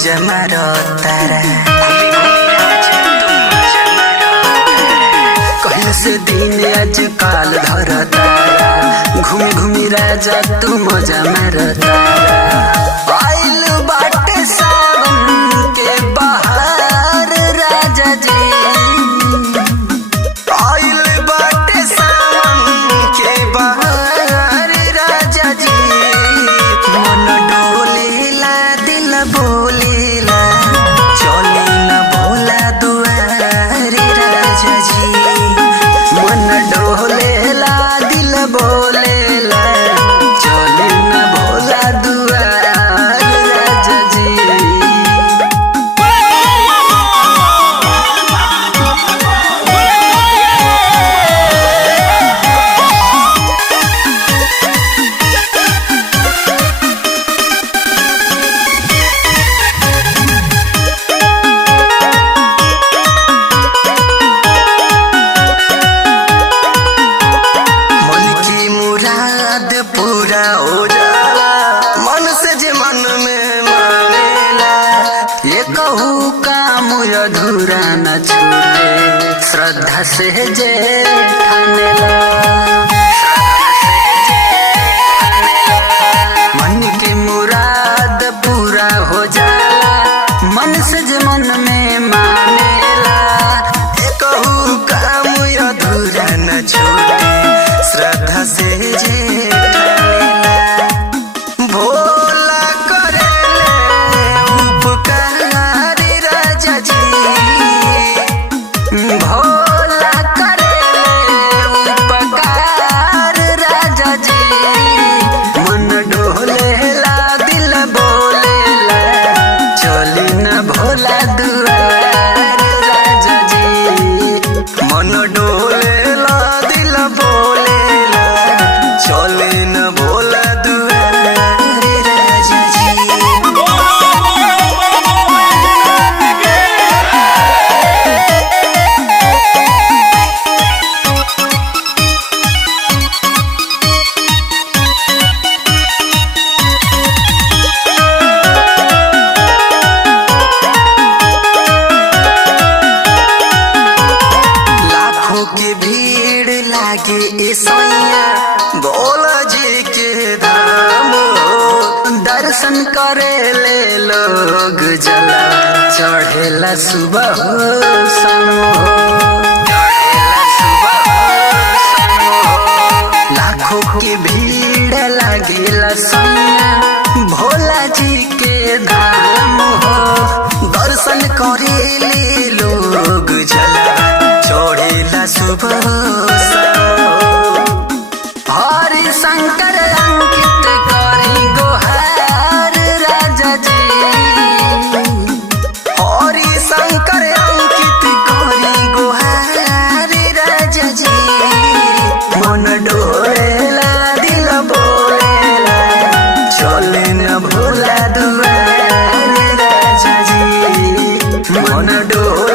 मजा मारो तारा कहीं से दिन आज काल धर तारा घूमी घूमी राजा तू मजा मारो तारा आइल बाटे सावन के बहार राजा जी आइल बाटे सावन के बहार राजा जी मन डोलेला दिल बोलेला चले न भोला दुआरे राजा जी मन डोलेला दिल बोलेला चले न भोला दुआरे राजा जी। पूरा हो जाला मन से जे मन में मानेला ये कहू काम अधूरा न छूटे श्रद्धा से जे ठानेला मन की मुराद पूरा हो जाला मन से जे मन में मानेला ये कहू काम अधूरा न छूटे श्रद्धा से जे भोला दुआर राजा जी मन डोलेला दिल बोलेला चले न भोला दुआर राजा जी। के भीड़ लागे ईसैया भोला जी के धाम दर्शन करे ले लोग जला चढ़ेला सुबह शाम लाखों के भीड़ लागेला सैया भोला जी के धाम हो दर्शन करे ले लोग जला चढ़ेला सुबह हरि शंकर अंकित करी गोहार राजा जी हरि शंकर अंकित करी गोहार राजा जी मन डोलेला दिल बोलेला चले न भोला दुआर राजा जी मन डोलेला